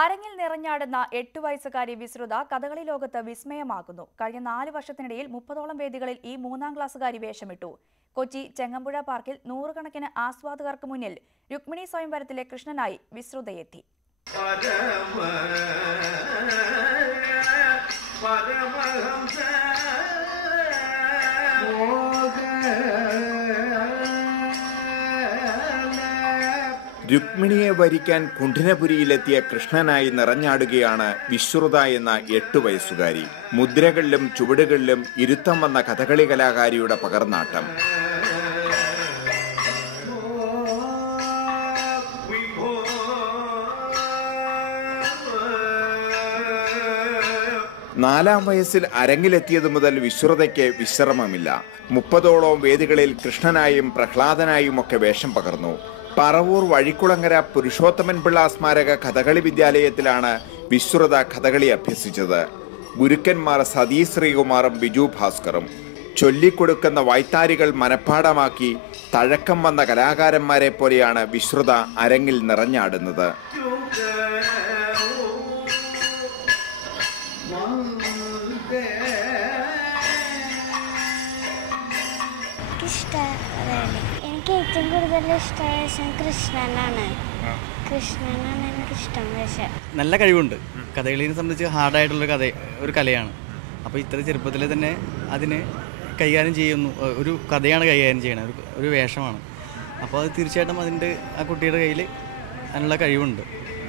അരങ്ങിൽ നിറഞ്ഞാടുന്ന 8 വയസ്സുകാരി വിശ്രുത കഥകളി ലോകത്ത് വിസ്മയമാകുന്നു. കഴിഞ്ഞ 4 വർഷത്തിനിടയിൽ 30ഓളം വേദികളിൽ ഈ 3ാം ക്ലാസ്സുകാരി വേഷമിട്ടു. കൊച്ചി ചെങ്ങമ്പുഴ പാർക്കിൽ നൂറുകണക്കിന് ആസ്വാദകർക്ക് മുന്നിൽ രുക്മിണി സ്വയംവരത്തിലെ കൃഷ്ണനായി വിശ്രുതയെത്തി. രുക്മിണിയെ വരിക്കാൻ കുണ്ഠിനപുരിയിലെത്തിയ കൃഷ്ണനായി നിറഞ്ഞാടുകയാണ് വിശ്രുത എന്ന 8 വയസ്സുകാരി. മുദ്രകളിലും ചുവടുകളിലും ഇരുത്തം വന്ന കഥകളി കലാകാരിയുടെ പകർന്നാട്ടം. നാലാം വയസ്സിൽ അരങ്ങിലെത്തിയതു മുതൽ വിശ്രുതയ്ക്ക് വിശ്രമമില്ല. 30ഓളം വേദികളിൽ കൃഷ്ണനായും പ്രഹ്ലാദനായും ഒക്കെ വേഷം പകർന്നു. പറവൂർ വഴിക്കുളങ്ങര പുരുഷോത്തമൻ പിള്ള സ്മാരക കഥകളി വിദ്യാലയത്തിലാണ് വിശ്രുത കഥകളി അഭ്യസിച്ചത്. ഗുരുക്കന്മാർ സതീ ശ്രീകുമാറും ബിജു ഭാസ്കറും. ചൊല്ലിക്കൊടുക്കുന്ന വൈത്താരികൾ മനഃപ്പാടമാക്കി തഴക്കം വന്ന കലാകാരന്മാരെ പോലെയാണ് വിശ്രുത അരങ്ങിൽ നിറഞ്ഞാടുന്നത്. എനിക്ക് ഏറ്റവും കൂടുതൽ ഇഷ്ടമായ വേഷം കൃഷ്ണനാണ്. എനിക്കിഷ്ടം വേഷം. നല്ല കഴിവുണ്ട്. കഥകളിനെ സംബന്ധിച്ച് ഹാർഡായിട്ടുള്ള ഒരു കലയാണ്. അപ്പോൾ ഇത്ര ചെറുപ്പത്തിൽ തന്നെ അതിനെ കൈകാര്യം ചെയ്യുന്നു. ഒരു കഥയാണ് കൈകാര്യം ചെയ്യണത്, ഒരു വേഷമാണ്. അപ്പോൾ അത് തീർച്ചയായിട്ടും അതിൻ്റെ ആ കുട്ടിയുടെ കയ്യിൽ അതിനുള്ള കഴിവുണ്ട്.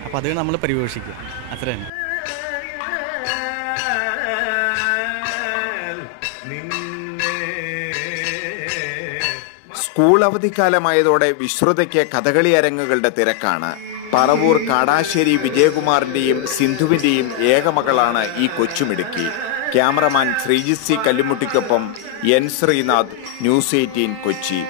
അപ്പോൾ അത് നമ്മൾ പരിപോഷിക്കുക, അത്ര തന്നെ. സ്കൂൾ അവധിക്കാലമായതോടെ വിശ്രുതയ്ക്ക് കഥകളി അരങ്ങുകളുടെ തിരക്കാണ്. പറവൂർ കാടാശ്ശേരി വിജയകുമാറിന്റെയും സിന്ധുവിന്റെയും ഏകമകളാണ് ഈ കൊച്ചുമിടുക്കി. ക്യാമറമാൻ ശ്രീജിത്ത് സി കല്ലുമുട്ടിക്കൊപ്പം എൻ ശ്രീനാഥ്, ന്യൂസ് 18 കൊച്ചി.